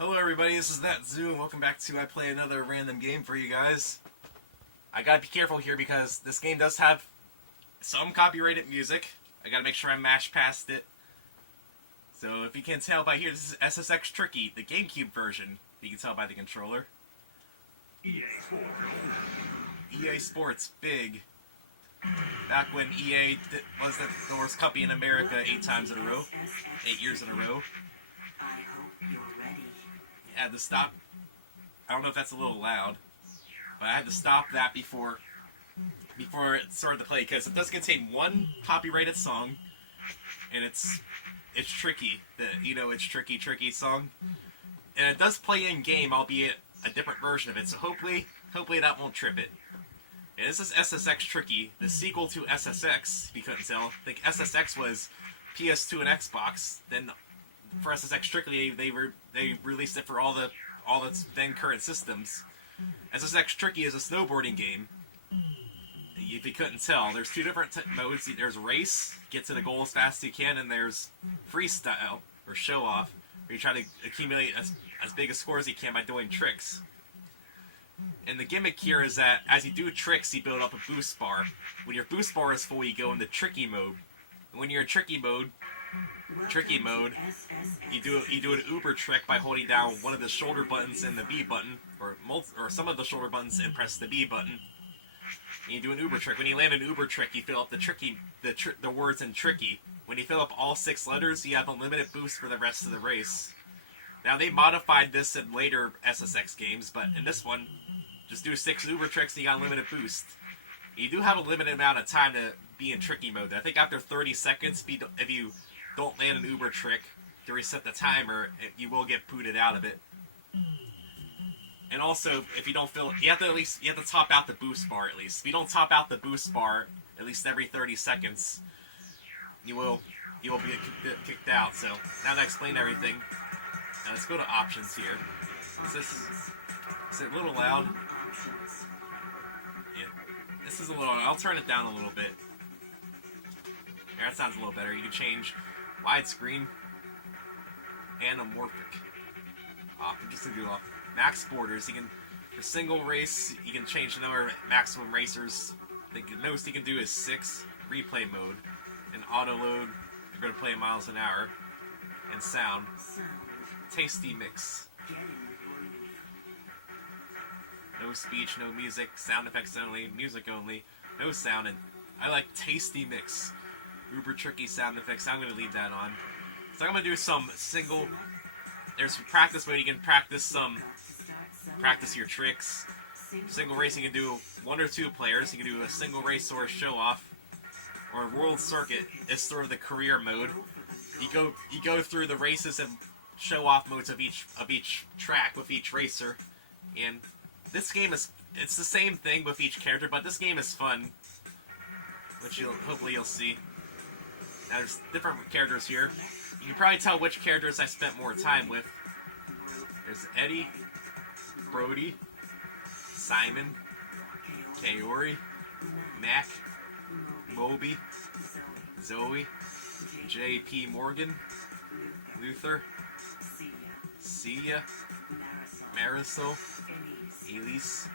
Hello everybody, this is That Zoom. Welcome back to I Play Another Random Game for you guys. I gotta be careful here because this game does have some copyrighted music. I gotta make sure I mash past it. So if you can't tell by here, this is SSX Tricky, the GameCube version. You can tell by the controller. EA Sports, big. Back when EA was the worst company in America 8 times in a row. 8 years in a row. I had to stop. I don't know if that's a little loud, but I had to stop that before it started to play because it does contain one copyrighted song, and it's tricky. It's tricky song, and it does play in game, albeit a different version of it. So hopefully that won't trip it. And this is SSX Tricky, the sequel to SSX. If you couldn't tell, I think SSX was PS2 and Xbox. Then for SSX Tricky, they released it for all the then current systems. SSX Tricky is a snowboarding game. If you couldn't tell, there's two different modes. There's race, get to the goal as fast as you can, and there's freestyle or show off, where you try to accumulate as big a score as you can by doing tricks. And the gimmick here is that as you do tricks, you build up a boost bar. When your boost bar is full, you go into tricky mode. And when you're in tricky mode, you do an uber trick by holding down one of the shoulder buttons and the B button, or some of the shoulder buttons, and press the B button. And you do an uber trick. When you land an uber trick, you fill up the words in tricky. When you fill up all 6 letters, you have a limited boost for the rest of the race. Now they modified this in later SSX games, but in this one, just do 6 uber tricks and you got a limited boost. You do have a limited amount of time to be in tricky mode. I think after 30 seconds, if you don't land an uber trick to reset the timer, you will get booted out of it. And also, if you don't fill, you have to top out the boost bar at least. If you don't top out the boost bar at least every 30 seconds, you will be kicked out. So now that I explained everything, now let's go to options here. Is it a little loud? Yeah, this is a little. I'll turn it down a little bit. Yeah, that sounds a little better. You can change widescreen, anamorphic. Just to do max borders. You can, for single race, you can change the number of maximum racers. The most you can do is 6. Replay mode, and auto load. You're going to play miles an hour, and sound. Tasty mix. No speech, no music, sound effects only, music only, no sound, and I like tasty mix. Uber tricky sound effects. I'm going to leave that on. So I'm going to do some single. There's practice mode. You can practice your tricks. Single race, you can do 1 or 2 players. You can do a single race or a show off, or a world circuit. It's sort of the career mode. You go through the races and show off modes of each track with each racer, and this game it's the same thing with each character, but this game is fun, which hopefully you'll see. Now there's different characters here. You can probably tell which characters I spent more time with. There's Eddie, Brody, Simon, Kaori, Mac, Moby, Zoe, J.P. Morgan, Luther, Sia, Marisol, Elise,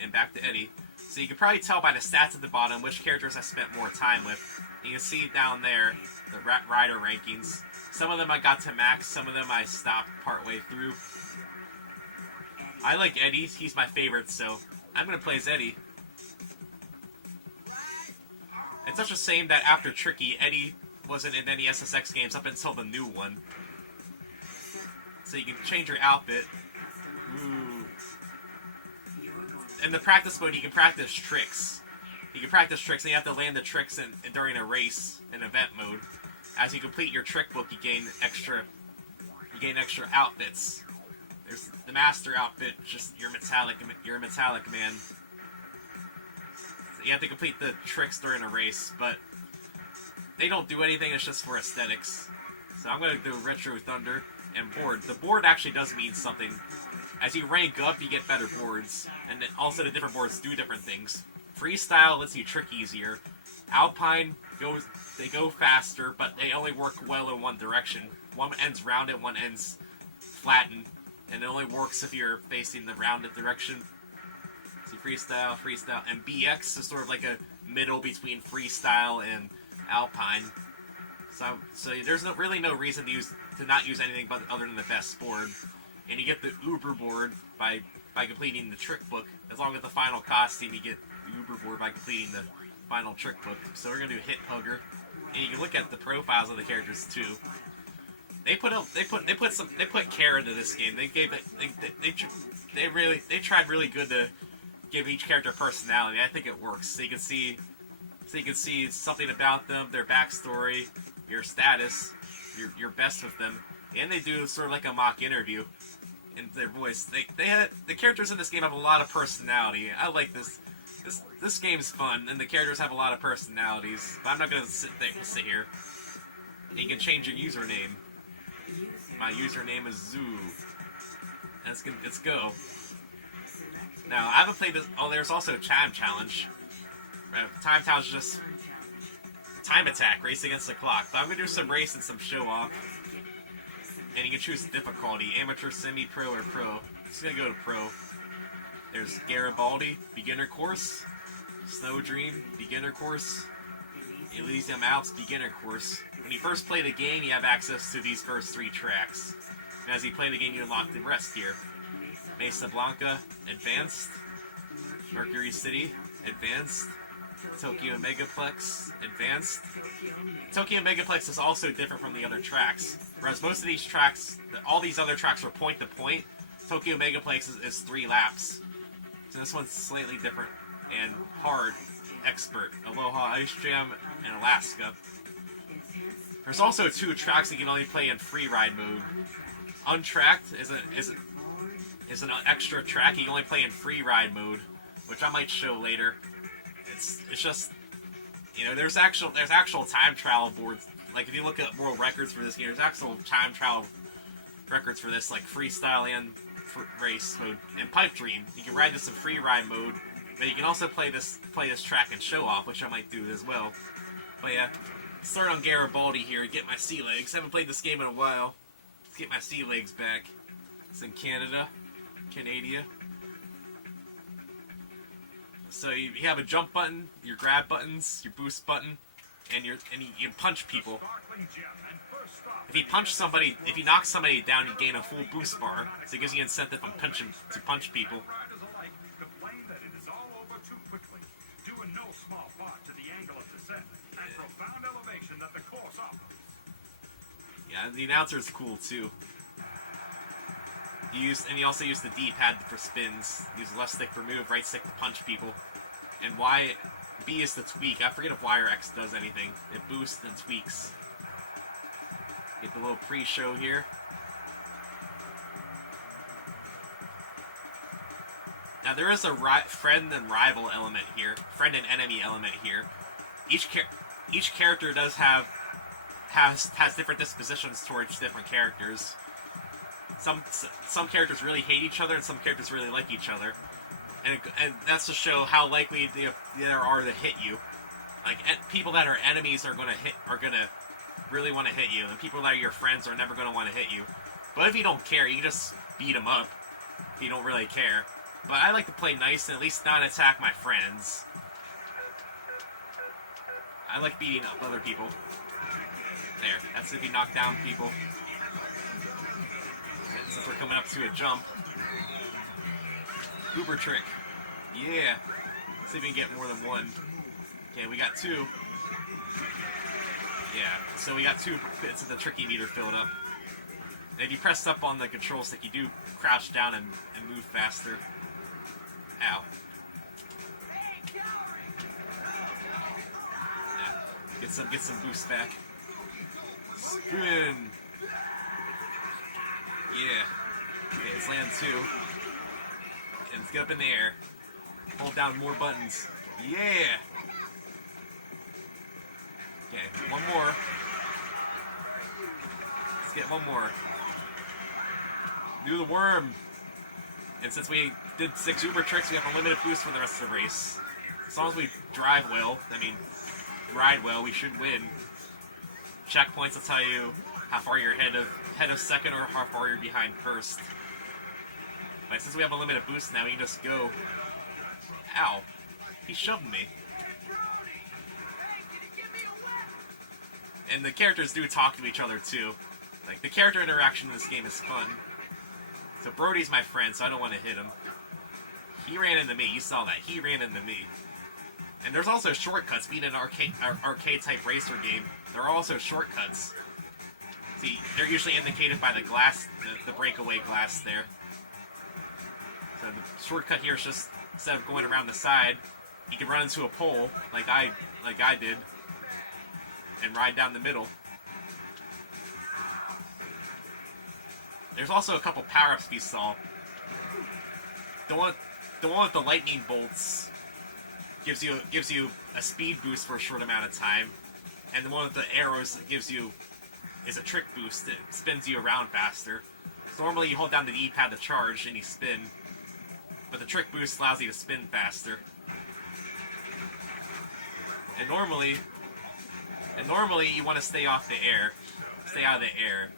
and back to Eddie. So you can probably tell by the stats at the bottom which characters I spent more time with. You can see down there the rider rankings. Some of them I got to max, some of them I stopped partway through. I like Eddie, he's my favorite, so I'm going to play as Eddie. It's such a shame that after Tricky, Eddie wasn't in any SSX games up until the new one. So you can change your outfit. Ooh. In the practice mode, you can practice tricks. And you have to land the tricks during a race, in event mode. As you complete your trick book, you gain extra outfits. There's the master outfit, just your metallic man. So you have to complete the tricks during a race, but they don't do anything. It's just for aesthetics. So I'm going to do Retro Thunder and board. The board actually does mean something. As you rank up, you get better boards, and also the different boards do different things. Freestyle lets you trick easier. Alpine go faster, but they only work well in one direction. One ends rounded, one ends flatten, and it only works if you're facing the rounded direction. See, freestyle, and BX is sort of like a middle between freestyle and alpine. So there's really no reason to not use anything but other than the best board. And you get the Uber board by completing the trick book. As long as the final costume, you get the Uber board by completing the final trick book. So we're gonna do Hit Hugger, and you can look at the profiles of the characters too. They put care into this game. They tried really good to give each character personality. I think it works. So you can see something about them, their backstory, your status, your best with them, and they do sort of like a mock interview in their voice. The characters in this game have a lot of personality. I like this. This game's fun, and the characters have a lot of personalities. But I'm not gonna sit here. And you can change your username. My username is Zoo. Let's go. Now I haven't played this. Oh, there's also a time challenge. Time challenge is just time attack, race against the clock. But I'm gonna do some race and some show off. And you can choose difficulty: amateur, semi-pro, or pro. Just gonna go to pro. There's Garibaldi, beginner course. Snow Dream, beginner course. Elysium Alps, beginner course. When you first play the game, you have access to these first 3 tracks. And as you play the game, you unlock the rest here. Mesa Blanca, advanced. Mercury City, advanced. Tokyo Megaplex, advanced. Tokyo Megaplex is also different from the other tracks. Whereas most of these tracks, all these other tracks are point to point, Tokyo Megaplex is 3 laps. So this one's slightly different and hard. Expert, Aloha Ice Jam, and Alaska. There's also 2 tracks that you can only play in free ride mode. Untracked is an extra track you can only play in free ride mode, which I might show later. It's just, you know, there's actual time trial boards. Like if you look at world records for this game, there's actual time trial records for this, like freestyle and race mode. And Pipe Dream, you can ride this in free ride mode, but you can also play this track and show off, which I might do as well. But yeah, start on Garibaldi here. Get my sea legs. Haven't played this game in a while. Let's get my sea legs back. It's in Canada. So you have a jump button, your grab buttons, your boost button, and you punch people. If you knock somebody down, you gain a full boost bar, so it gives you incentive to punch people. Yeah, the announcer is cool too. You also use the D-pad for spins. Use left stick for move, right stick to punch people. And B is the tweak. I forget if Y or X does anything. It boosts and tweaks. Get the little pre-show here. Now there is a friend and rival element here. Friend and enemy element here. Each character has different dispositions towards different characters. Some characters really hate each other, and some characters really like each other, and that's to show how likely there are to hit you. Like people that are enemies are gonna really want to hit you, and people that are your friends are never gonna want to hit you. But if you don't care, you can just beat them up. If you don't really care. But I like to play nice and at least not attack my friends. I like beating up other people. There, that's if you knock down people. Since we're coming up to a jump. Uber trick. Yeah. Let's see if we can get more than 1. Okay, we got 2. Yeah, so we got 2 bits of the tricky meter filled up. And if you press up on the control stick, you do crouch down and move faster. Ow. Yeah. Get some boost back. Spin. Yeah. Okay, let's land 2. And let's get up in the air. Hold down more buttons. Yeah! Okay, 1 more. Let's get 1 more. Do the worm. And since we did 6 Uber tricks, we have unlimited boost for the rest of the race. As long as we ride well, we should win. Checkpoints will tell you how far you're ahead of ahead of second or how far you're behind first. But since we have a limited boost now, we can just go. Ow. He shoved me. And the characters do talk to each other too. Like, the character interaction in this game is fun. So Brody's my friend, so I don't want to hit him. He ran into me. You saw that. He ran into me. And there's also shortcuts. Being an arcade-type racer game, there are also shortcuts. See, they're usually indicated by the glass, the breakaway glass there. So the shortcut here is just, instead of going around the side, you can run into a pole, like I did, and ride down the middle. There's also a couple power-ups we saw. The one with the lightning bolts gives you a speed boost for a short amount of time, and the one with the arrows gives you is a trick boost. It spins you around faster. So normally you hold down the D-pad to charge and you spin, but the trick boost allows you to spin faster. And normally you want to stay off the air, stay out of the air.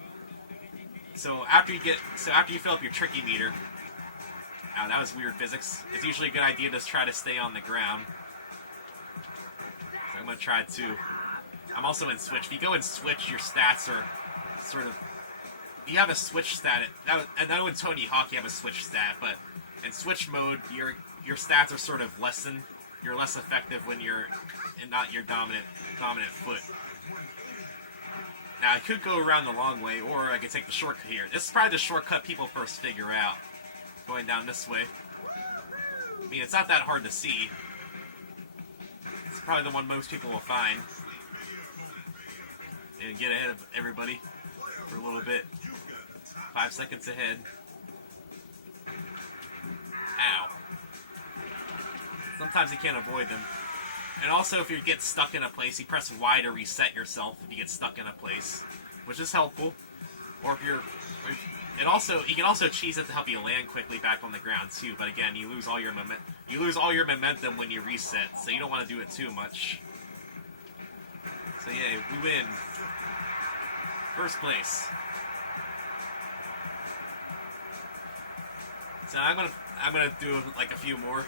So after you fill up your tricky meter, ow, that was weird physics. It's usually a good idea to try to stay on the ground. So I'm gonna try to. I'm also in Switch. If you go in Switch, your stats are sort of. You have a Switch stat. I know in Tony Hawk you have a Switch stat, but in Switch mode, your stats are sort of lessened. You're less effective when you're not your dominant foot. Now, I could go around the long way, or I could take the shortcut here. This is probably the shortcut people first figure out, going down this way. I mean, it's not that hard to see. It's probably the one most people will find. And get ahead of everybody for a little bit. 5 seconds ahead. Ow. Sometimes you can't avoid them. And also, if you get stuck in a place, you press Y to reset yourself if you get stuck in a place, which is helpful. Or if you're, you can also cheese it to help you land quickly back on the ground too. But again, you lose all your momentum when you reset, so you don't want to do it too much. So yeah, we win. First place. So I'm gonna do like a few more.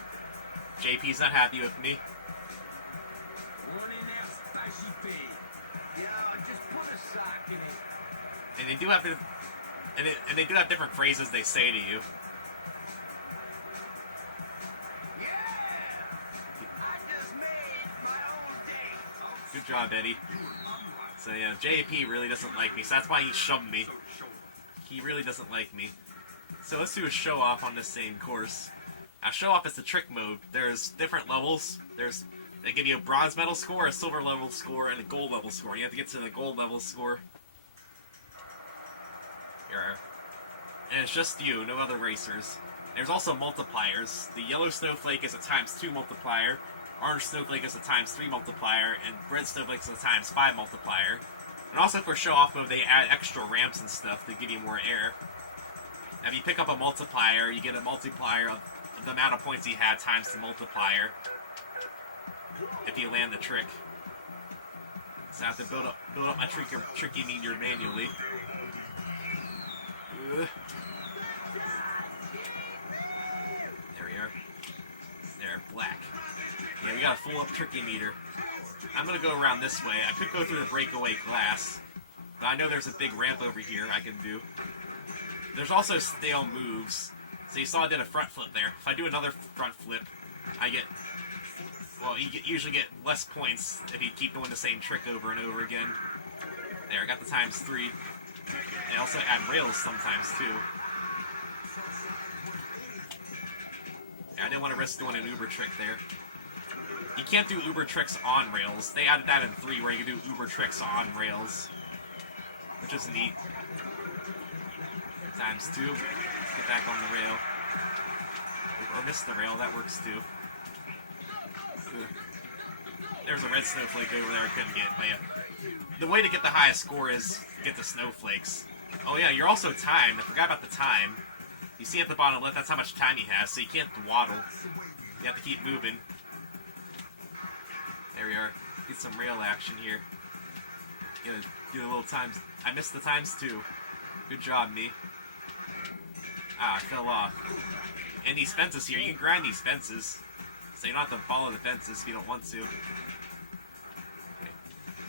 JP's not happy with me. And they do have different phrases they say to you. Good job, Eddie. So yeah, JP really doesn't like me, so that's why he shoved me. He really doesn't like me. So let's do a show off on this same course. Now, show off is the trick mode. There's different levels. They give you a bronze medal score, a silver level score, and a gold level score. You have to get to the gold level score. Here. And it's just you, no other racers. There's also multipliers. The yellow snowflake is a ×2 multiplier, orange snowflake is a ×3 multiplier, and red snowflake is a ×5 multiplier. And also for show-off mode, they add extra ramps and stuff to give you more air. Now, if you pick up a multiplier, you get a multiplier of the amount of points you had times the multiplier if you land the trick. So I have to build up my tricky meter manually. There we are. There, black. Yeah, we got a full up tricky meter. I'm gonna go around this way. I could go through the breakaway glass, but I know there's a big ramp over here I can do. There's also stale moves. So you saw I did a front flip there. If I do another front flip, you usually get less points if you keep doing the same trick over and over again. There, I got the ×3. They also add rails sometimes too. Yeah, I didn't want to risk doing an Uber trick there. You can't do Uber tricks on rails. They added that in 3 where you can do Uber tricks on rails, which is neat. ×2. Get back on the rail. Or miss the rail, that works too. There's a red snowflake over there I couldn't get, but yeah. The way to get the highest score is to get the snowflakes. Oh yeah, you're also timed. I forgot about the time. You see at the bottom left, that's how much time he has, so you can't dawdle. You have to keep moving. There we are. Get some rail action here. Get a little times. I missed the ×2. Good job, me. Ah, I fell off. And these fences here, you can grind these fences. So you don't have to follow the fences if you don't want to. Okay.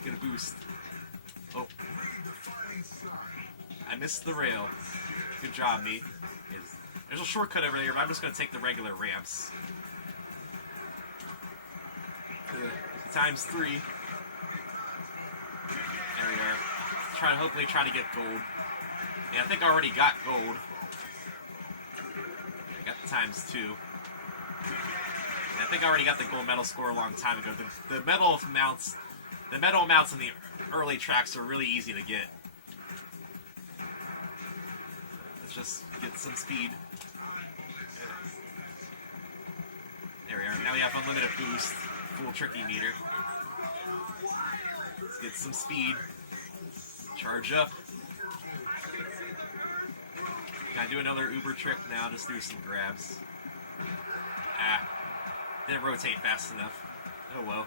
Get a boost. Oh. I missed the rail. Good job, me. There's a shortcut over there, but I'm just going to take the regular ramps. Times 3. There we are. Hopefully try to get gold. Yeah, I think I already got gold. I got the times 2. And I think I already got the gold medal score a long time ago. The medal amounts in the early tracks are really easy to get. Let's just get some speed. There we are. Now we have unlimited boost. Full tricky meter. Let's get some speed. Charge up. Can I do another Uber trick now? Just do some grabs. Ah. Didn't rotate fast enough. Oh well.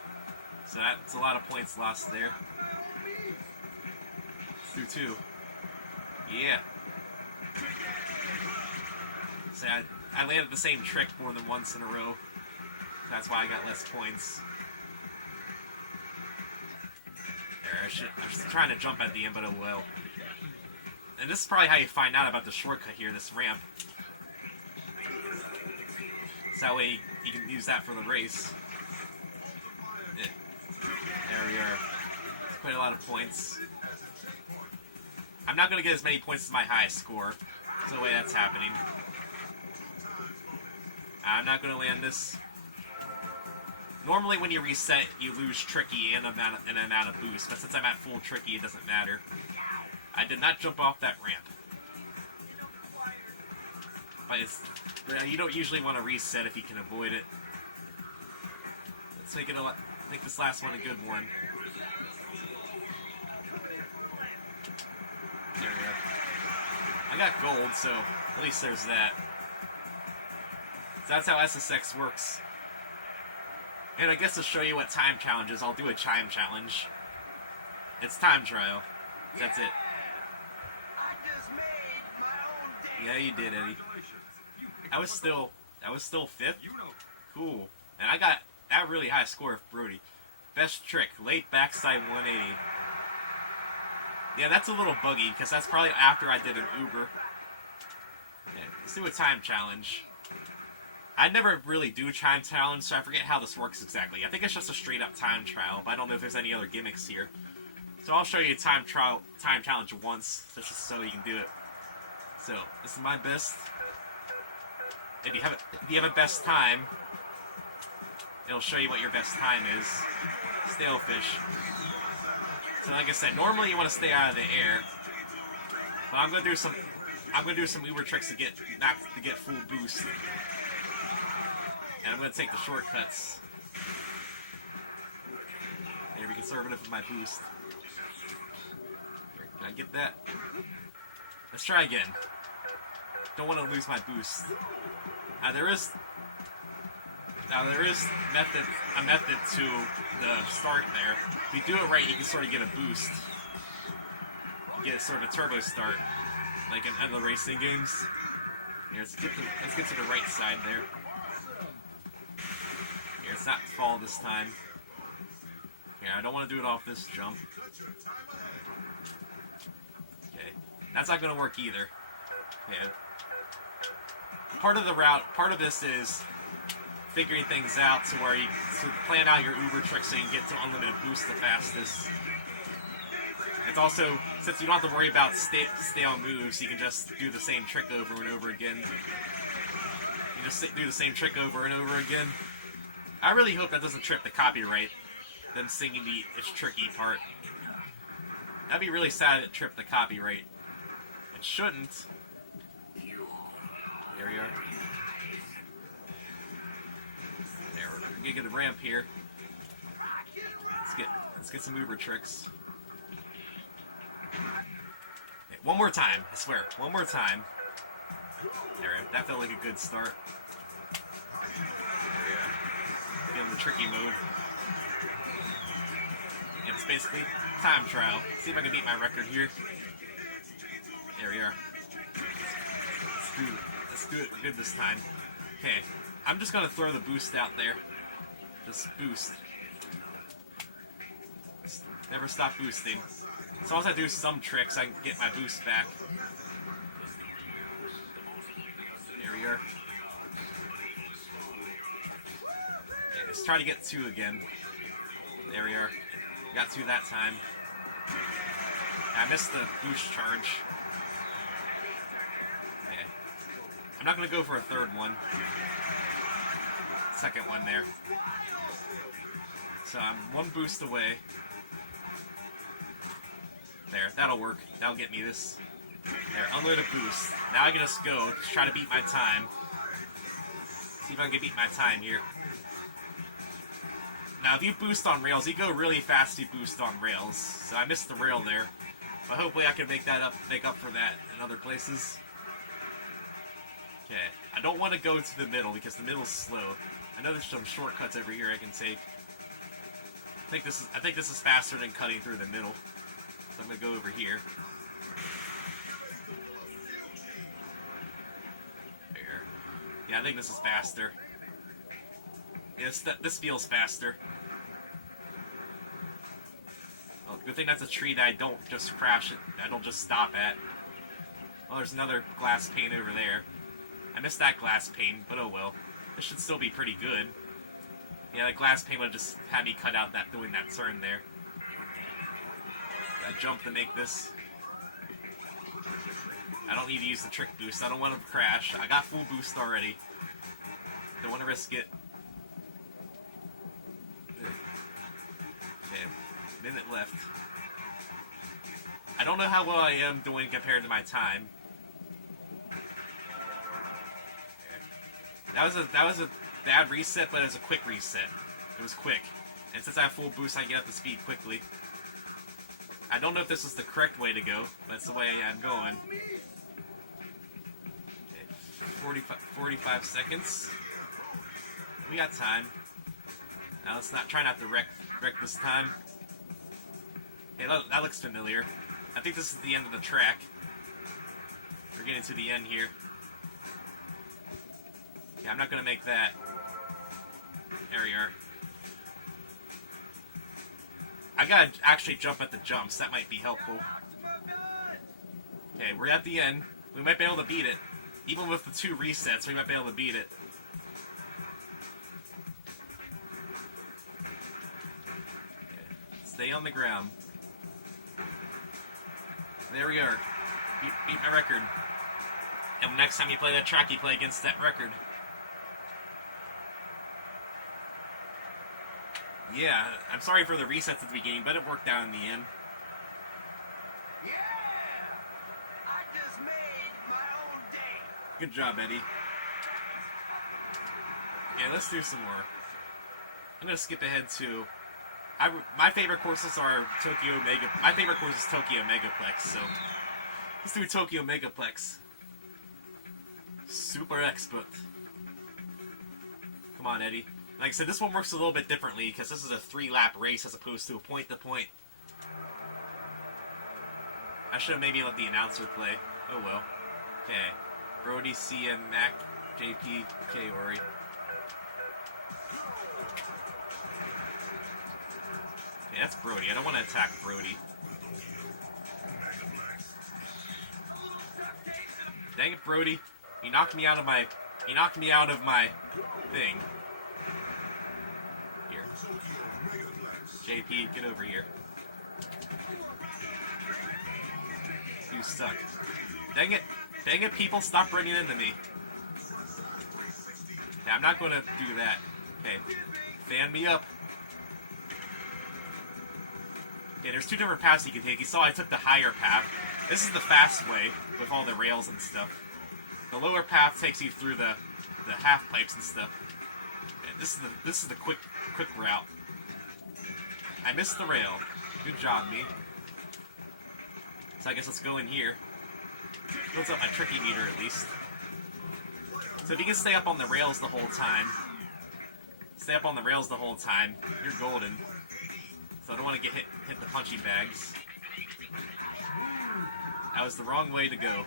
So that's a lot of points lost there. Let's do 2. Yeah. See, I landed the same trick more than once in a row. That's why I got less points. There, I was trying to jump at the end, but oh well. And this is probably how you find out about the shortcut here, this ramp. So that way you can use that for the race. Yeah. There we are. Quite a lot of points. I'm not going to get as many points as my highest score. There's no way that's happening. I'm not going to land this. Normally when you reset, you lose Tricky and an amount of boost, but since I'm at full Tricky, it doesn't matter. I did not jump off that ramp. But you don't usually want to reset if you can avoid it. Let's make this last one a good one. There we go. I got gold, so at least there's that. So that's how SSX works. And I guess to show you what time challenge is, I'll do a time challenge. It's time trial. That's it. Yeah, you did, Eddie. I was still 5th. Cool. And I got that really high score of Brody. Best trick, late backside 180. Yeah, that's a little buggy, because that's probably after I did an Uber. Yeah, let's do a time challenge. I never really do time challenge, so I forget how this works exactly. I think it's just a straight-up time trial, but I don't know if there's any other gimmicks here. So I'll show you a time challenge once, just so you can do it. So, this is my best. If you have a best time, it'll show you what your best time is. Stalefish. So like I said, normally you want to stay out of the air, but I'm gonna do some Uber tricks to get full boost. And I'm going to take the shortcuts. Here, be conservative with my boost. Here, can I get that? Let's try again. Don't want to lose my boost. Now there is a method to the start there. If you do it right, you can sort of get a boost. You get sort of a turbo start, like in other racing games. Here, let's get to the right side there. It's not fall this time. Yeah, I don't want to do it off this jump. Okay, that's not going to work either. Okay. Part of this is figuring things out to where you plan out your Uber tricks so you can get to unlimited boost the fastest. It's also, since you don't have to worry about stale moves, you can just do the same trick over and over again. You just do the same trick over and over again. I really hope that doesn't trip the copyright, them singing the "It's Tricky" part. That'd be really sad if it tripped the copyright. It shouldn't. There we are. There, we're gonna get a ramp here. Let's get some Uber tricks. Okay, one more time, I swear. One more time. There, that felt like a good start. Get in the tricky mode. And it's basically time trial. See if I can beat my record here. There we are. Let's do it good this time. Okay, I'm just gonna throw the boost out there. Just boost. Just never stop boosting. As long as I do some tricks, I can get my boost back. There we are. Okay, let's try to get 2 again. There we are. Got 2 that time. I missed the boost charge. Okay. I'm not going to go for a third one. Second one there. So I'm 1 boost away. There, that'll work. That'll get me this. There, unlimited boost. Now I can just go to try to beat my time. See if I can beat my time here. Now, if you boost on rails, you go really fast to boost on rails. So I missed the rail there. But hopefully I can make up for that in other places. Okay, I don't want to go to the middle because the middle's slow. I know there's some shortcuts over here I can take. I think this is faster than cutting through the middle. So I'm gonna go over here. There. Yeah, I think this is faster. Yes, this feels faster. Oh, good thing that's a tree that I don't just crash it. I don't just stop at. Oh, there's another glass pane over there. I missed that glass pane, but oh well. This should still be pretty good. Yeah, the glass pane would have just had me cut out doing that turn there. I jump to make this. I don't need to use the trick boost. I don't want to crash. I got full boost already. Don't want to risk it. Okay, minute left. I don't know how well I am doing compared to my time. That was a bad reset, but it was a quick reset. It was quick. And since I have full boost, I can get up to speed quickly. I don't know if this is the correct way to go, but it's the way I'm going. Okay, 45 seconds. We got time. Now let's try not to wreck this time. Okay, that looks familiar. I think this is the end of the track. We're getting to the end here. Yeah, I'm not gonna make that. There we are. I gotta actually jump at the jumps. That might be helpful. Okay, we're at the end. We might be able to beat it. Even with the 2 resets, we might be able to beat it. Okay. Stay on the ground. There we are. Beat my record. And next time you play that track, you play against that record. Yeah, I'm sorry for the resets at the beginning, but it worked out in the end. Yeah! I just made my own day. Good job, Eddie. Yeah, let's do some more. I'm gonna skip ahead to... my favorite courses are Tokyo Mega... My favorite course is Tokyo Megaplex, so... Let's do Tokyo Megaplex. Super expert. Come on, Eddie. Like I said, this one works a little bit differently because this is a 3-lap race as opposed to a point-to-point. I should have maybe let the announcer play. Oh well. Okay. Brody, CM, Mac, JP, K, Ori. Okay, that's Brody. I don't want to attack Brody. Dang it, Brody. You knocked me out of my... thing. JP, get over here. You suck. Dang it. Dang it, people, stop running into me. Yeah, I'm not going to do that. Okay. Fan me up. Okay, there's 2 different paths you can take. You saw I took the higher path. This is the fast way with all the rails and stuff. The lower path takes you through the half pipes and stuff. And this is the quick route. I missed the rail. Good job, me. So I guess let's go in here. Builds up my tricky meter at least. So if you can stay up on the rails the whole time, you're golden. So I don't want to get hit the punching bags. That was the wrong way to go.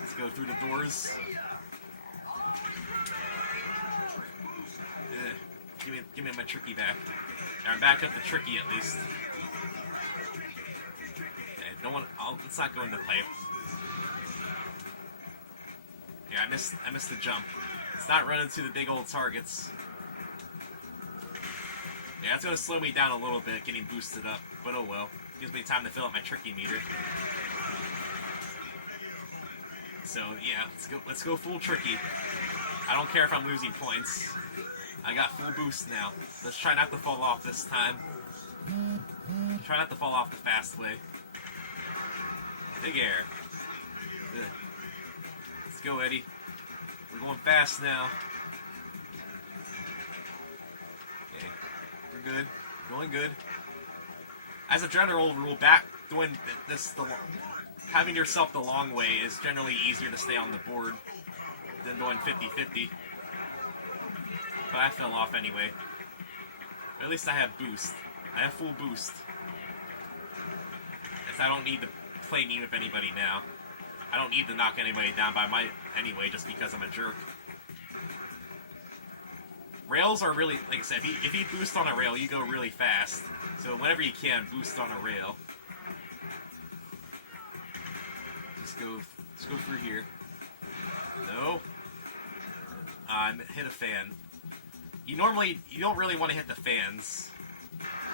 Let's go through the doors. Give me my tricky back. I'm back up the tricky at least. Okay, let's not go in the pipe. Yeah, I missed the jump. It's not running to the big old targets. Yeah, that's gonna slow me down a little bit, getting boosted up, but oh well. Gives me time to fill up my tricky meter. So yeah, let's go full tricky. I don't care if I'm losing points. I got full boost now. Let's try not to fall off this time. Try not to fall off the fast way. Big air. Ugh. Let's go, Eddie. We're going fast now. Okay, we're good. Going good. As a general rule, doing having yourself the long way is generally easier to stay on the board than going 50-50. But I fell off anyway. But at least I have boost. I have full boost. As I don't need to play mean with anybody now. I don't need to knock anybody down anyway just because I'm a jerk. Rails are really, like I said, if you boost on a rail, you go really fast. So whenever you can, boost on a rail. Let's go through here. No. I hit a fan. You don't really want to hit the fans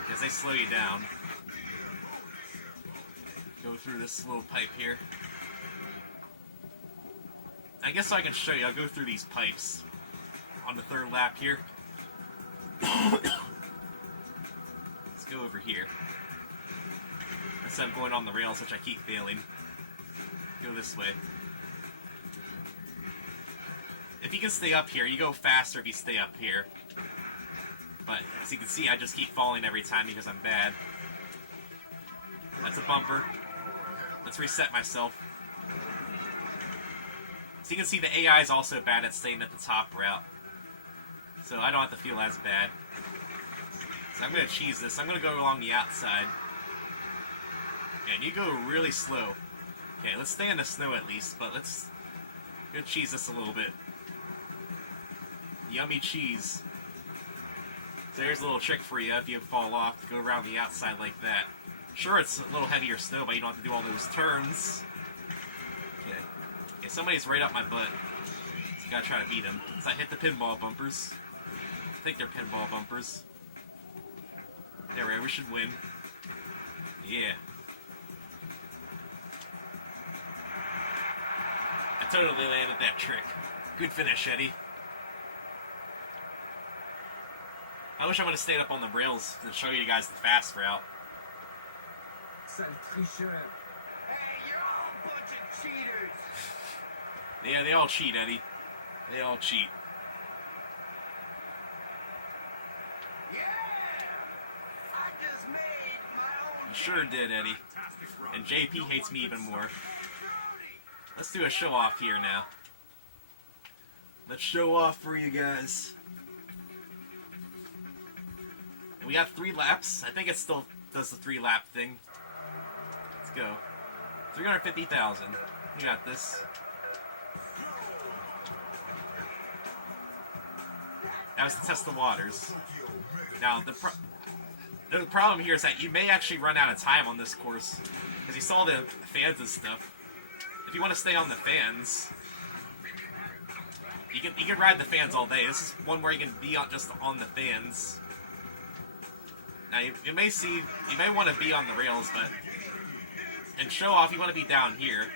because they slow you down. Go through this little pipe here. I guess I can show you. I'll go through these pipes on the third lap here. Let's go over here. Instead of going on the rails, which I keep failing. Go this way. If you can stay up here, you go faster if you stay up here. But, as you can see, I just keep falling every time because I'm bad. That's a bumper. Let's reset myself. So you can see the AI is also bad at staying at the top route. So I don't have to feel as bad. So I'm going to cheese this. I'm going to go along the outside. And you go really slow. Okay, let's stay in the snow at least, but let's go cheese this a little bit. Yummy cheese. So there's a little trick for you if you fall off to go around the outside like that. Sure, it's a little heavier snow, but you don't have to do all those turns. Okay. Okay, somebody's right up my butt. So you gotta try to beat him. So I hit the pinball bumpers. I think they're pinball bumpers. There we go, we should win. Yeah. I totally landed that trick. Good finish, Eddie. I wish I would have stayed up on the rails to show you guys the fast route. Hey, you're all a bunch of cheaters. Yeah, they all cheat, Eddie. They all cheat. Yeah, I just made my own. You sure did, Eddie. And JP hates me even more. Let's do a show off here now. Let's show off for you guys. And we got 3 laps. I think it still does the 3-lap thing. Let's go. 350,000. We got this. That was to test the waters. Now, the problem here is that you may actually run out of time on this course. Because you saw the fans and stuff. If you want to stay on the fans, you can ride the fans all day. This is one where you can be just on the fans. Now you may want to be on the rails, but in show off you want to be down here.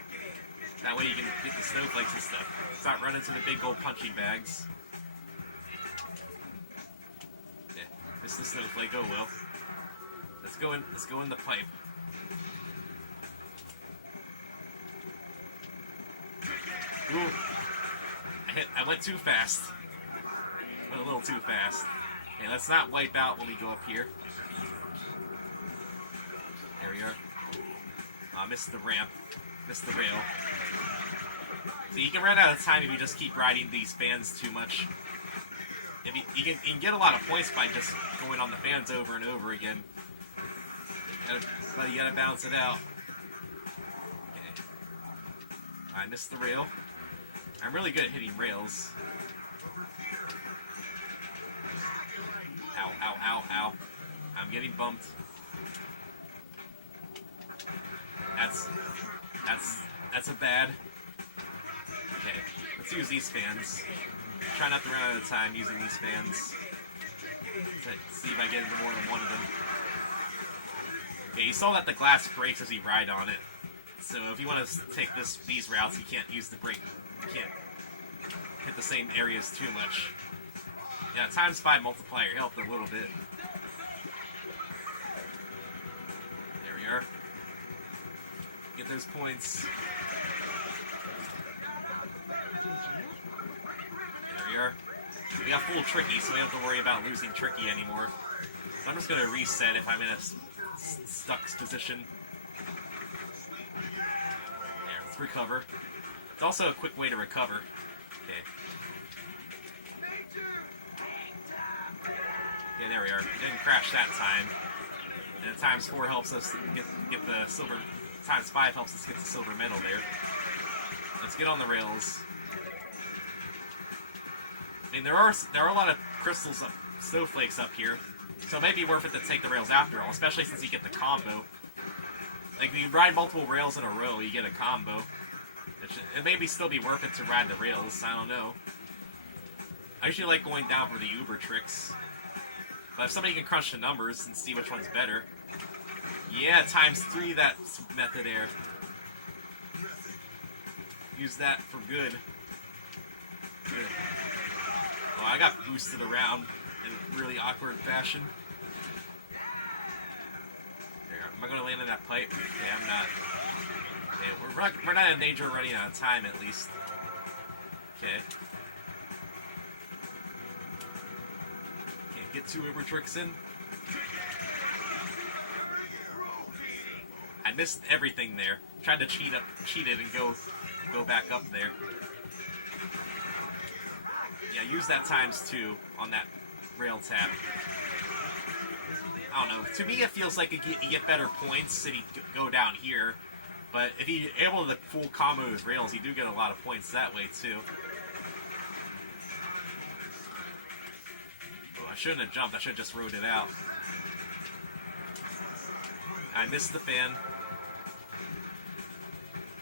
That way you can get the snowflakes and stuff. It's not running to the big old punching bags. Yeah, missed the snowflake. Oh well. Let's go in the pipe. Ooh. I went too fast. Went a little too fast. Okay, let's not wipe out when we go up here. There we are. Missed the ramp. Missed the rail. So you can run out of time if you just keep riding these fans too much. You can get a lot of points by just going on the fans over and over again. But you gotta bounce it out. Okay. I missed the rail. I'm really good at hitting rails. Ow, ow, ow, ow. I'm getting bumped. That's a bad. Okay, let's use these fans. Try not to run out of time using these fans. Let's see if I get into more than one of them. Okay, you saw that the glass breaks as you ride on it. So if you want to take these routes, you can't use the brake. You can't hit the same areas too much. Yeah, ×5 multiplier helped a little bit. There we are. Get those points. There we are. We got full Tricky, so we don't have to worry about losing Tricky anymore. So I'm just going to reset if I'm in a stuck position. There, let's recover. It's also a quick way to recover. Okay. Okay, there we are. We didn't crash that time. And the ×4 helps us get the silver. ×5 helps us get the silver medal there. Let's get on the rails. I mean, there are a lot of crystals, snowflakes up here, so it may be worth it to take the rails after all, especially since you get the combo. Like, when you ride multiple rails in a row, you get a combo. It may still be worth it to ride the rails, I don't know. I usually like going down for the Uber tricks. But if somebody can crunch the numbers and see which one's better. Yeah, ×3 that method there. Use that for good. Good. Oh, I got boosted around in a really awkward fashion. There, am I going to land in that pipe? Okay, I'm not. Okay, we're not in danger of running out of time, at least. Okay. Can't get 2 Uber tricks in. I missed everything there. Tried to cheat it and go back up there. Yeah, use that ×2 on that rail tab. I don't know. To me, it feels like you get better points if you go down here. But if you're able to full combo those rails, you do get a lot of points that way, too. Oh, I shouldn't have jumped. I should have just rode it out. I missed the fan.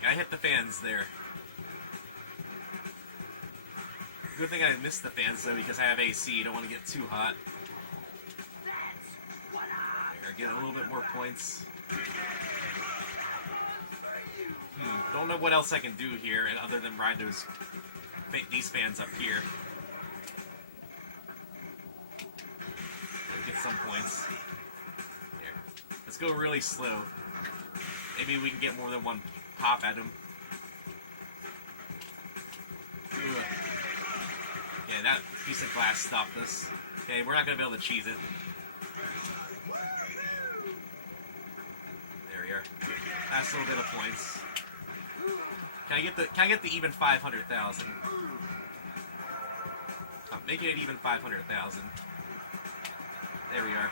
I hit the fans there. Good thing I missed the fans, though, because I have AC. Don't want to get too hot. There, get a little bit more points. Don't know what else I can do here other than ride these fans up here. Get some points. Here. Let's go really slow. Maybe we can get more than one pop at him. Ugh. Yeah, that piece of glass stopped us. Okay, we're not going to be able to cheese it. There we are. That's a little bit of points. Can I get the even 500,000? I'm making it even 500,000. There we are.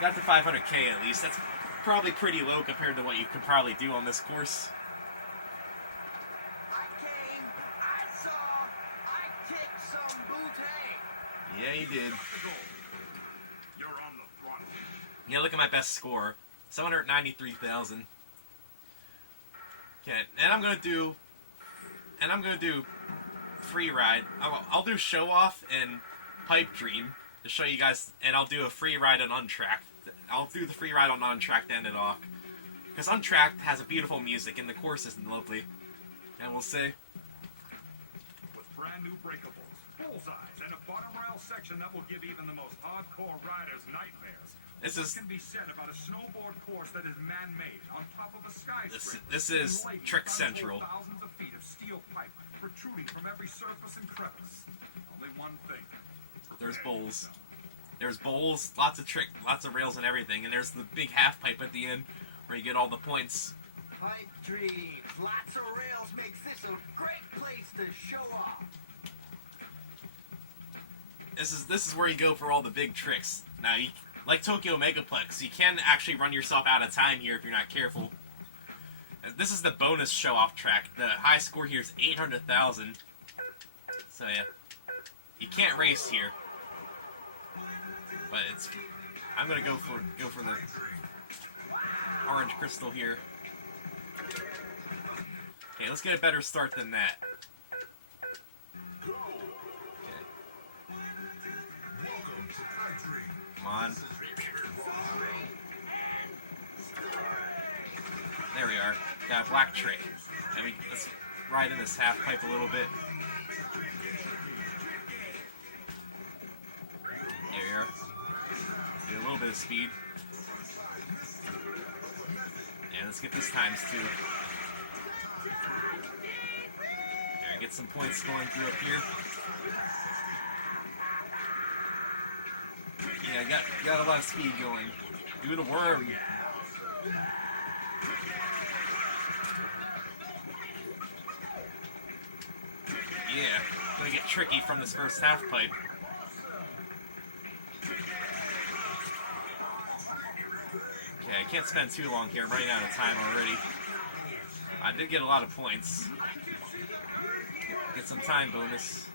Got to 500k at least. That's probably pretty low compared to what you could probably do on this course. Yeah, he did. Yeah, look at my best score. 793,000. Okay, and I'm gonna do free ride. I'll do show off and pipe dream to show you guys, and I'll do a free ride on Untracked. I'll do the free ride on Untracked to end it off, because Untracked has a beautiful music and the course is lovely. And we'll say, with brand new breakables, bullseyes, and a bottom rail section that will give even the most hardcore riders nightmares. This can be said about a snowboard course that is man-made on top of a skyscraper. This is Trick Central. Thousands of feet of steel pipe protruding from every surface and crevice. Only one thing. There's bowls. There's bowls, lots of rails and everything, and there's the big half pipe at the end where you get all the points. Pipe dreams, lots of rails makes this a great place to show off. This is where you go for all the big tricks. Now like Tokyo Megaplex, you can actually run yourself out of time here if you're not careful. This is the bonus show-off track. The high score here is 800,000. So yeah, you can't race here. But it's, I'm gonna go for the orange crystal here. Okay, let's get a better start than that. Okay. Come on. There we are. Got a black trick. And let's ride in this half pipe a little bit. There we are. Get a little bit of speed. And let's get these times too. There, get some points going through up here. Yeah, got a lot of speed going. Do the worm. Yeah, gonna get tricky from this first half pipe. Okay, I can't spend too long here. I'm running out of time already. I did get a lot of points. Get some time bonus.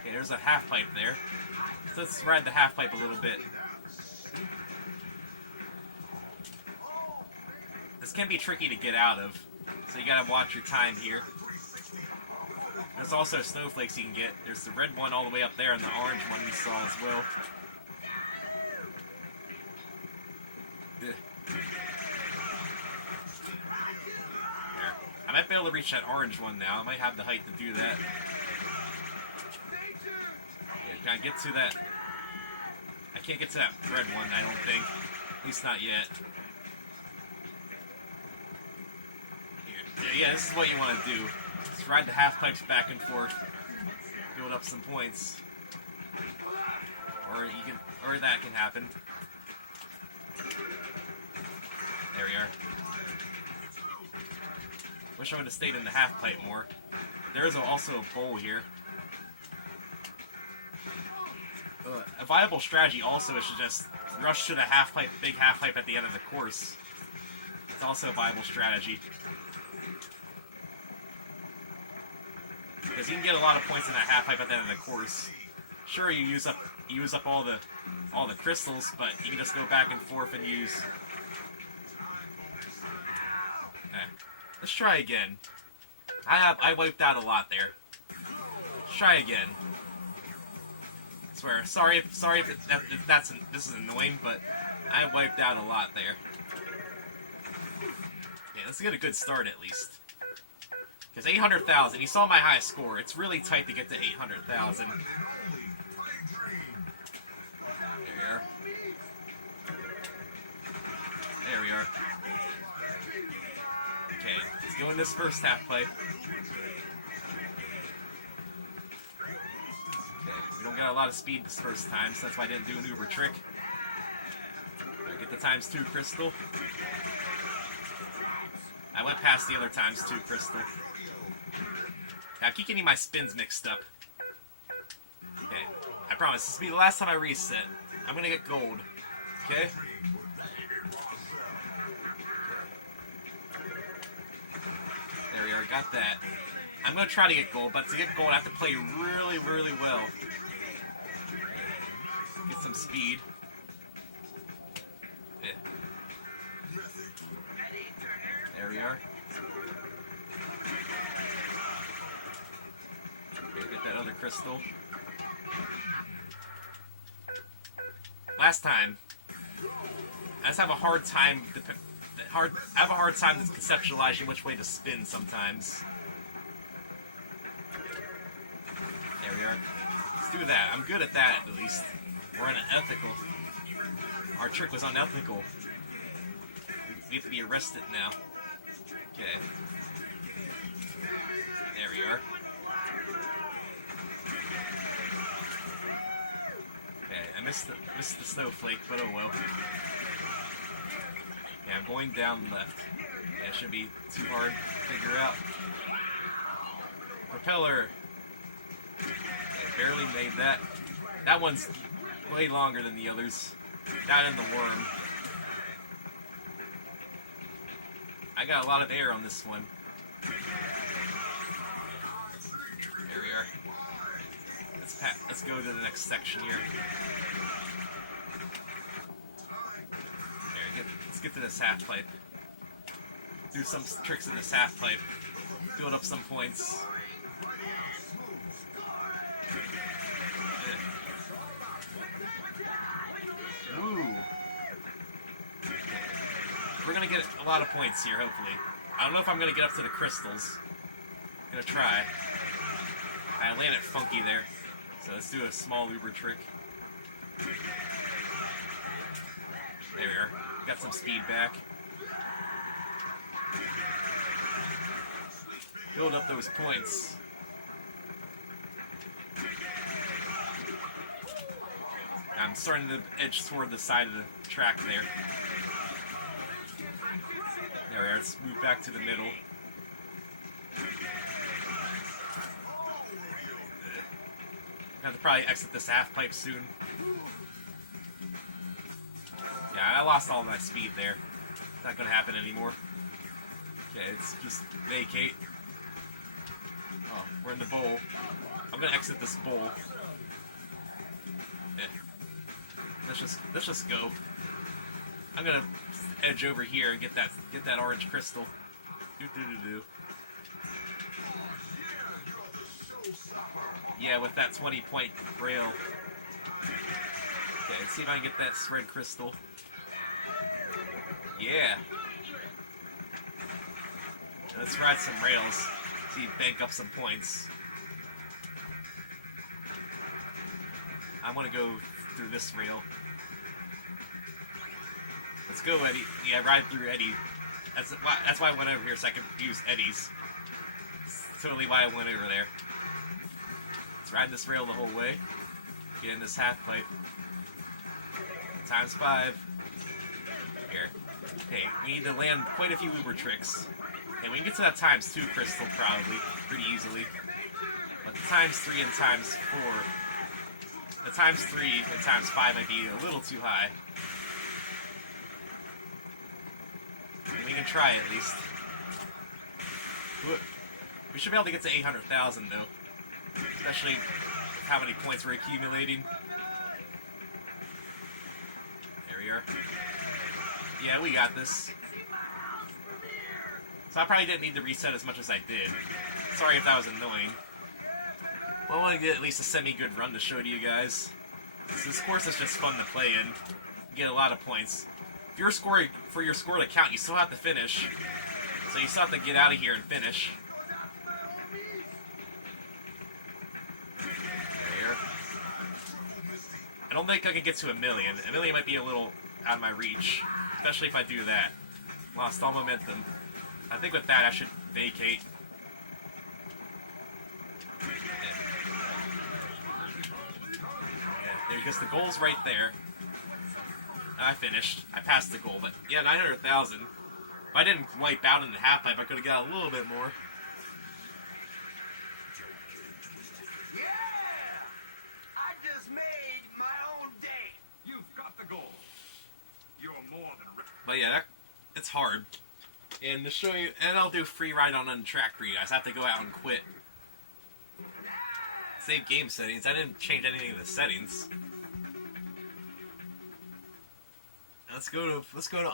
Okay, there's a half pipe there. So let's ride the half pipe a little bit. This can be tricky to get out of, so you gotta watch your time here. There's also snowflakes you can get. There's the red one all the way up there and the orange one we saw as well. There. I might be able to reach that orange one now. I might have the height to do that. Okay, can I get to that? I can't get to that red one, I don't think. At least not yet. Yeah, this is what you want to do. Just ride the half pipes back and forth, build up some points, or that can happen. There we are. Wish I would have stayed in the half pipe more. There is also a bowl here. A viable strategy also is to just rush to the half pipe, big half pipe at the end of the course. It's also a viable strategy. Because you can get a lot of points in that half pipe at the end of the course. Sure, you use up all the crystals, but you can just go back and forth and use. Okay. Let's try again. I wiped out a lot there. Let's try again. I swear. Sorry if this is annoying, but I wiped out a lot there. Yeah, let's get a good start at least. Because 800,000, you saw my high score. It's really tight to get to 800,000. There we are. There we are. Okay, let's go in this first half pipe. Okay, we don't got a lot of speed this first time, so that's why I didn't do an uber trick. Right, get the ×2 crystal. I went past the other ×2 crystal. I keep getting my spins mixed up. Okay, I promise, this will be the last time I reset. I'm gonna get gold. Okay? There we are, got that. I'm gonna try to get gold, but to get gold I have to play really, really well. Get some speed. Yeah. There we are. Get that other crystal. Last time, I just have a hard time. I have a hard time conceptualizing which way to spin sometimes. There we are. Let's do that. I'm good at that at least. We're unethical. Our trick was unethical. We have to be arrested now. Okay. There we are. I missed the snowflake, but oh well. Yeah, I'm going down left. Yeah, it shouldn't be too hard to figure out. Propeller. Yeah, barely made that. That one's way longer than the others. Down in the worm. I got a lot of air on this one. There we are. Let's go to the next section here. There, let's get to this half pipe. Do some tricks in this half pipe. Build up some points. Ooh. We're gonna get a lot of points here, hopefully. I don't know if I'm gonna get up to the crystals. I'm gonna try. I landed funky there. So let's do a small Uber trick. There we are. Got some speed back. Build up those points. I'm starting to edge toward the side of the track there. There we are. Let's move back to the middle. I have to probably exit this half pipe soon. Yeah, I lost all my speed there. It's not gonna happen anymore. Okay, it's just vacate. Oh, we're in the bowl. I'm gonna exit this bowl. Let's just go. I'm gonna edge over here and get that orange crystal. Yeah, with that 20-point rail. Okay, let's see if I can get that red crystal. Yeah. Let's ride some rails. See, bank up some points. I want to go through this rail. Let's go, Eddie. Yeah, ride through Eddie. That's why I went over here, so I could use Eddie's. That's totally why I went over there. Let's ride this rail the whole way. Get in this half pipe. Times 5. Here. Okay, we need to land quite a few Uber tricks. And we can get to that times 2 crystal probably pretty easily. But the times 3 and times 4, the times 3 and times 5 might be a little too high. And we can try at least. We should be able to get to 800,000 though, especially with how many points we're accumulating. There we are. Yeah, we got this. So I probably didn't need to reset as much as I did. Sorry if that was annoying. Well, I want to get at least a semi-good run to show to you guys. So this course is just fun to play in. You get a lot of points. If you're scoring, for your score to count, you still have to finish. So you still have to get out of here and finish. There. I don't think I can get to 1 million. 1 million might be a little out of my reach. Especially if I do that. Lost all momentum. I think with that I should vacate. Yeah, because the goal's right there. And I finished. I passed the goal, but yeah, 900,000. If I didn't wipe out in the half pipe, I could have got a little bit more. Yeah! I just made my own day. You've got the goal. You're more than ready. But yeah, it's hard. And to show you, and I'll do free ride on Untracked for you guys. I have to go out and quit. Save game settings. I didn't change anything in the settings. Let's go to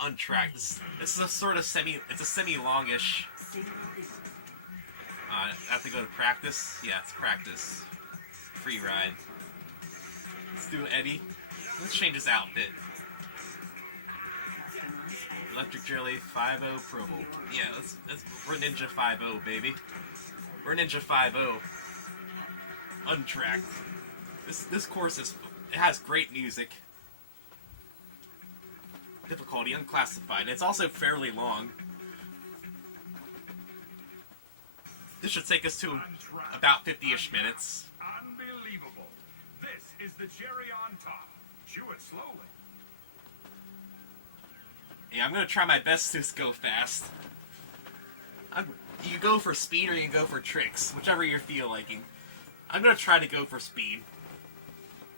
Untracked. This is a sort of semi-longish. I have to go to practice. Yeah, it's practice. Free ride. Let's do Eddie. Let's change his outfit. Electric Jelly 5.0 Pro Bowl. Yeah, we're Ninja 5.0, baby. We're Ninja 5.0. Untracked. This course it has great music. Difficulty unclassified. It's also fairly long. This should take us to about 50-ish minutes. Unbelievable. This is the cherry on top. Chew it slowly. Yeah, I'm gonna try my best to go fast. You go for speed or you go for tricks, whichever you feel liking. I'm gonna try to go for speed.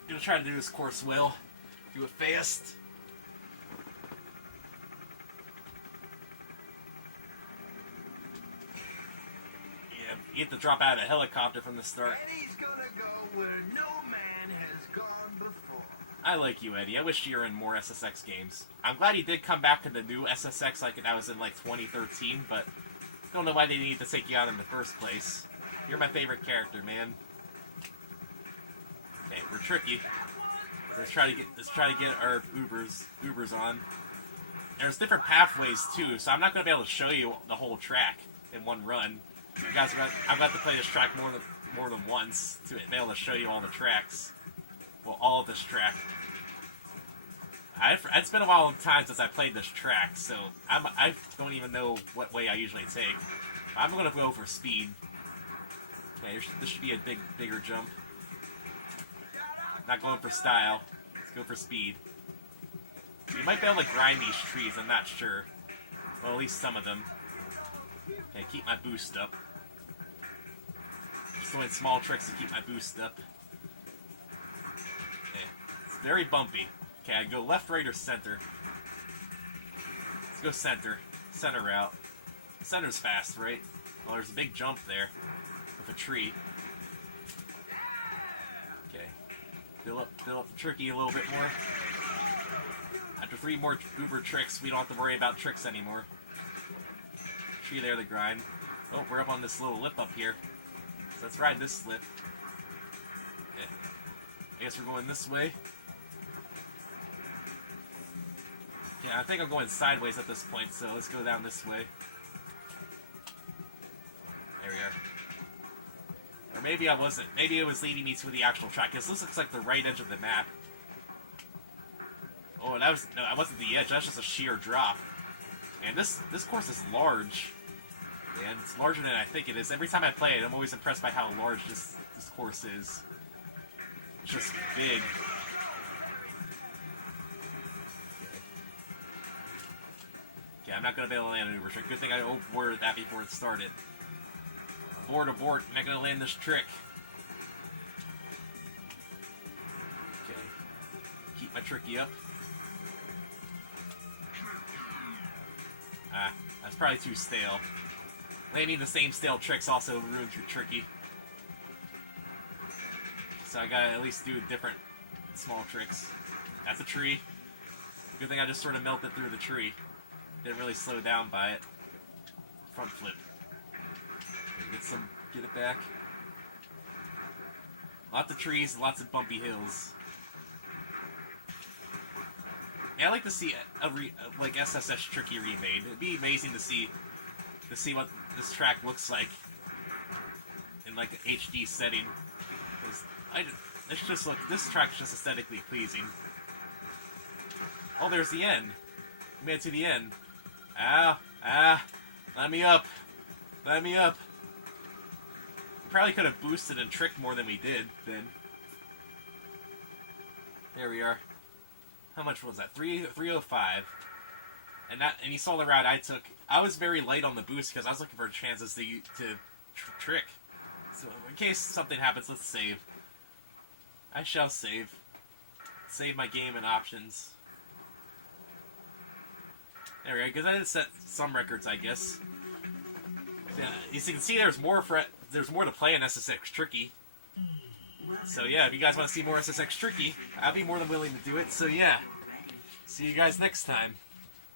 Gonna try to do this course well. Do it fast. Yeah, you have to drop out of a helicopter from the start. Eddie's gonna go where no man has gone before. I like you, Eddie. I wish you were in more SSX games. I'm glad he did come back to the new SSX like that was in like 2013, but don't know why they needed to take you out in the first place. You're my favorite character, man. Okay, we're tricky. Let's try to get our Ubers on. There's different pathways too, so I'm not gonna be able to show you the whole track in one run. You guys, I've got to play this track more than once to be able to show you all the tracks. Well, all of this track. It's been a while time since I played this track, so I don't even know what way I usually take. I'm gonna go for speed. Okay, this should be a bigger jump. Not going for style. Let's go for speed. You might be able to grind these trees, I'm not sure. Well, at least some of them. Okay, keep my boost up. Just doing small tricks to keep my boost up. Okay, it's very bumpy. Okay, I go left, right, or center. Let's go center. Center route. Center's fast, right? Oh, there's a big jump there. With a tree. Okay. Fill up the tricky a little bit more. After 3 more Uber tricks, we don't have to worry about tricks anymore. Tree there to grind. Oh, we're up on this little lip up here. So let's ride this lip. Okay. I guess we're going this way. Yeah, I think I'm going sideways at this point, so let's go down this way. There we are. Or maybe I wasn't. Maybe it was leading me to the actual track, because this looks like the right edge of the map. Oh, no, I wasn't the edge, that's just a sheer drop. And this course is large. And it's larger than I think it is. Every time I play it, I'm always impressed by how large this course is. It's just big. Yeah, I'm not going to be able to land an Uber trick. Good thing I aborted that before it started. Abort, I'm not going to land this trick. Okay. Keep my tricky up. Ah, that's probably too stale. Landing the same stale tricks also ruins your tricky. So I gotta at least do different small tricks. That's a tree. Good thing I just sort of melted through the tree. Didn't really slow down by it. Front flip. Get it back. Lots of trees, lots of bumpy hills. Yeah, I'd like to see like SSX Tricky remade. It'd be amazing to see what this track looks like in like an HD setting. This track's just aesthetically pleasing. Oh, there's the end. We made it to the end. Let me up. Probably could have boosted and tricked more than we did then. There we are. How much was that? 305. And you saw the route I took. I was very light on the boost because I was looking for chances to trick. So in case something happens, let's save. I shall save. Save my game and options. There we go. Because I did set some records, I guess. Yeah, as you can see, there's more to play in SSX Tricky. So yeah, if you guys want to see more SSX Tricky, I'll be more than willing to do it. So yeah, see you guys next time.